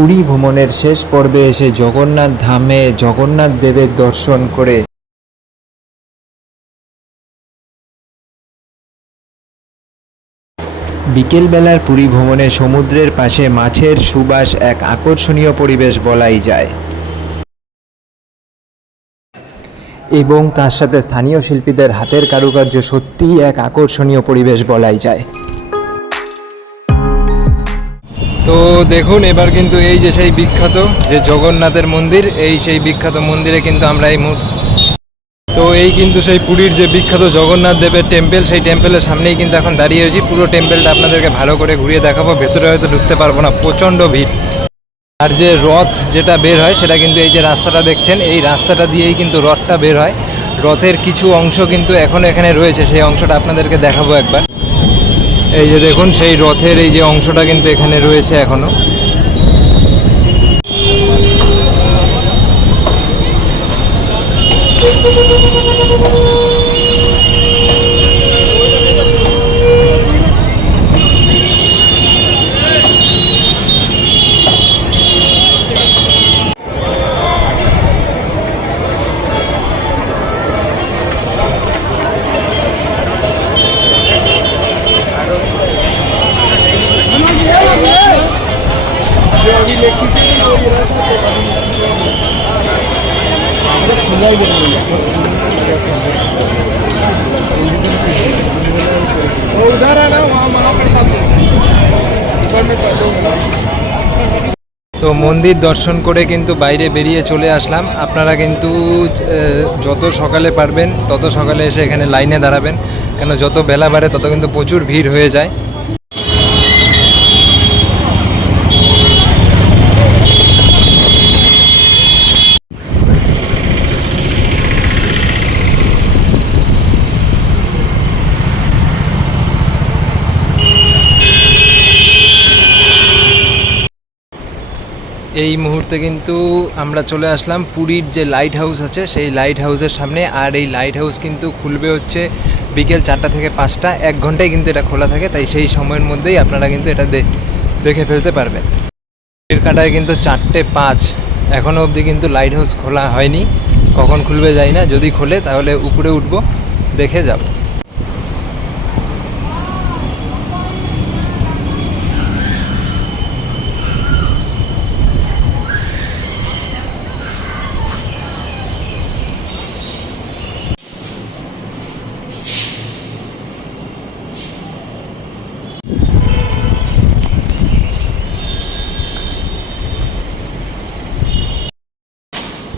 পুরী ভ্রমণের শেষ পর্বে এসে জগন্নাথ ধামে জগন্নাথ দেবের দর্শন করে বিকেলবেলার পুরী ভ্রমণে সমুদ্রের পাশে মাছের সুবাস এক আকর্ষণীয় পরিবেশ বলাই যায়, এবং তার সাথে স্থানীয় শিল্পীদের হাতের কারুকার্য সত্যিই এক আকর্ষণীয় পরিবেশ বলাই যায়। তো দেখুন, এবার কিন্তু এই যে সেই বিখ্যাত যে জগন্নাথের মন্দির, এই সেই বিখ্যাত মন্দিরে কিন্তু আমরা এই তো এই কিন্তু সেই পুরীর যে বিখ্যাত জগন্নাথ দেবের টেম্পল, সেই টেম্পলের সামনেই কিন্তু এখন দাঁড়িয়ে হয়েছি। পুরো টেম্পলটা আপনাদেরকে ভালো করে ঘুরিয়ে দেখাবো। ভেতরে হয়তো ঢুকতে পারবো না, প্রচণ্ড ভিড়। আর যে রথ যেটা বের হয় সেটা কিন্তু এই যে রাস্তাটা দেখছেন, এই রাস্তাটা দিয়েই কিন্তু রথটা বের হয়। রথের কিছু অংশ কিন্তু এখনও এখানে রয়েছে, সেই অংশটা আপনাদেরকে দেখাবো একবার। এই যে দেখুন, সেই রথের এই যে অংশটা কিন্তু এখানে রয়েছে এখনও। তো মন্দির দর্শন করে কিন্তু বাইরে বেরিয়ে চলে আসলাম। আপনারা কিন্তু যত সকালে পারবেন তত সকালে এসে এখানে লাইনে দাঁড়াবেন, কেন যত বেলা বাড়ে তত কিন্তু প্রচুর ভিড় হয়ে যায়। এই মুহূর্তে কিন্তু আমরা চলে আসলাম পুরীর যে লাইট হাউস আছে সেই লাইট হাউসের সামনে। আর এই লাইট হাউস কিন্তু খুলবে হচ্ছে বিকেল 4টা থেকে 5টা, 1 ঘন্টায় কিন্তু এটা খোলা থাকে। তাই সেই সময়ের মধ্যেই আপনারা কিন্তু এটা দেখে ফেলতে পারবেন। এর কাটায় কিন্তু 4:05, এখনও অবধি কিন্তু লাইট হাউস খোলা হয়নি। কখন খুলবে যাই না, যদি খোলে তাহলে উপরে উঠব, দেখে যাব।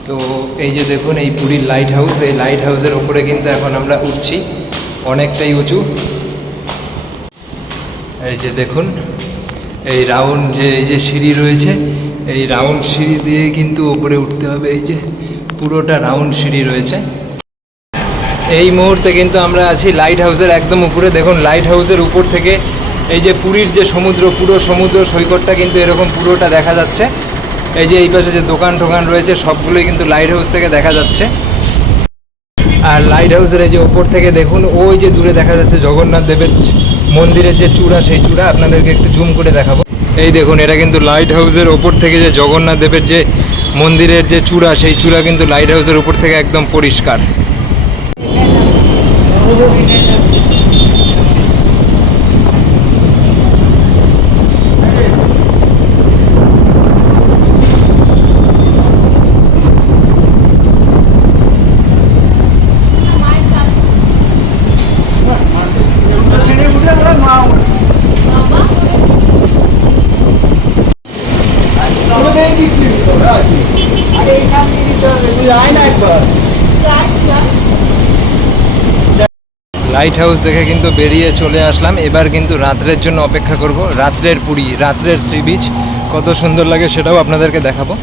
তো এই যে দেখুন, এই পুরীর লাইট হাউস, এই লাইট হাউসের ওপরে কিন্তু এখন আমরা উঠছি, অনেকটাই উঁচু। এই যে দেখুন, এই রাউন্ড এই যে সিঁড়ি রয়েছে, এই রাউন্ড সিঁড়ি দিয়ে কিন্তু ওপরে উঠতে হবে। এই যে পুরোটা রাউন্ড সিঁড়ি রয়েছে। এই মুহূর্তে কিন্তু আমরা আছি লাইট হাউসের একদম উপরে। দেখুন, লাইট হাউসের উপর থেকে এই যে পুরীর যে সমুদ্র, পুরো সমুদ্র সৈকতটা কিন্তু এরকম পুরোটা দেখা যাচ্ছে। এই যে এই পাশে যে দোকান টোকান রয়েছে সবগুলোই কিন্তু লাইট হাউস থেকে দেখা যাচ্ছে। আর লাইট হাউসের এই যে ওপর থেকে দেখুন, ওই যে দূরে দেখা যাচ্ছে জগন্নাথ দেবের মন্দিরের যে চূড়া, সেই চূড়া আপনাদেরকে একটু জুম করে দেখাবো। এই দেখুন, এটা কিন্তু লাইট হাউসের ওপর থেকে যে জগন্নাথ দেবের যে মন্দিরের যে চূড়া, সেই চূড়া কিন্তু লাইট হাউসের উপর থেকে একদম পরিষ্কার। লাইট হাউস দেখে কিন্তু বেরিয়ে চলে আসলাম। এবার কিন্তু রাত্রের জন্য অপেক্ষা করব। রাত্রের পুরী, রাত্রের সি বিচ কত সুন্দর লাগে সেটাও আপনাদেরকে দেখাবো।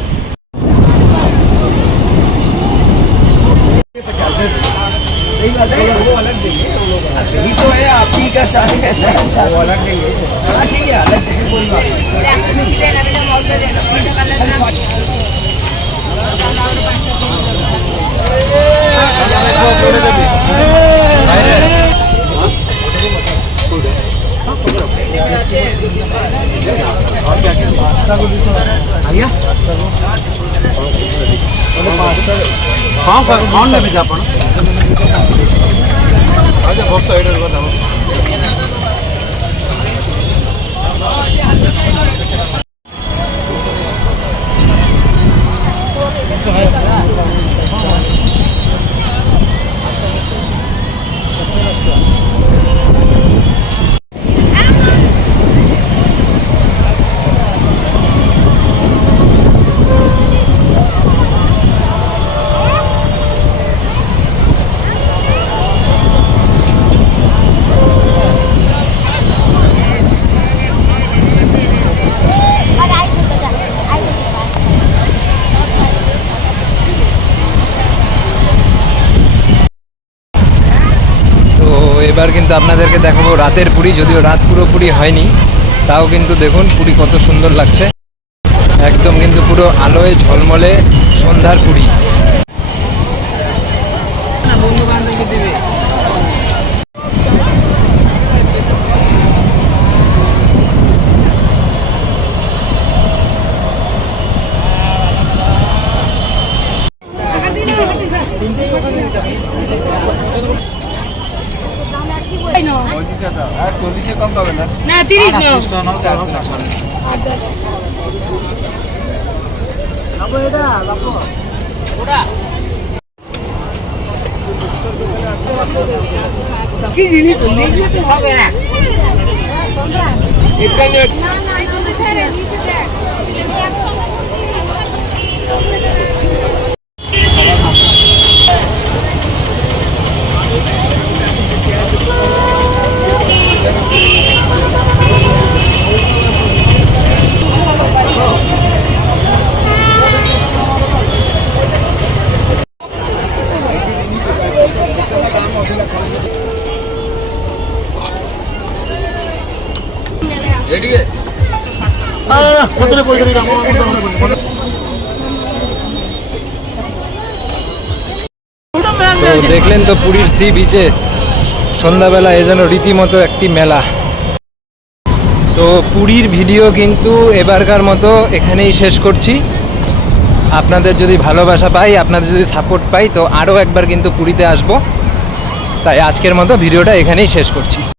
କଣ ନେବେ କି ଆପଣ? ବର୍ଷ ଏଇଟାର କଥା এবার কিন্তু আপনাদেরকে দেখাবো রাতের পুরী, যদিও রাত পুরোপুরি হয়নি, তাও কিন্তু দেখুন পুরী কত সুন্দর লাগছে। একদম কিন্তু পুরো আলোয় ঝলমলে সন্ধ্যার পুরী। বন্ধু বান্ধবকে দিবে। চল্লিশে কম পাবে না, 30 কি জিনিস হবে না। তো দেখলেন তো পুরীর সি বিচে সন্ধ্যাবেলা এ যেন রীতিমতো একটি মেলা। তো পুরীর ভিডিও কিন্তু এবারকার মতো এখানেই শেষ করছি। আপনাদের যদি ভালোবাসা পাই, আপনাদের যদি সাপোর্ট পাই, তো আরও একবার কিন্তু পুরীতে আসবো। তাই আজকের মতো ভিডিওটা এখানেই শেষ করছি।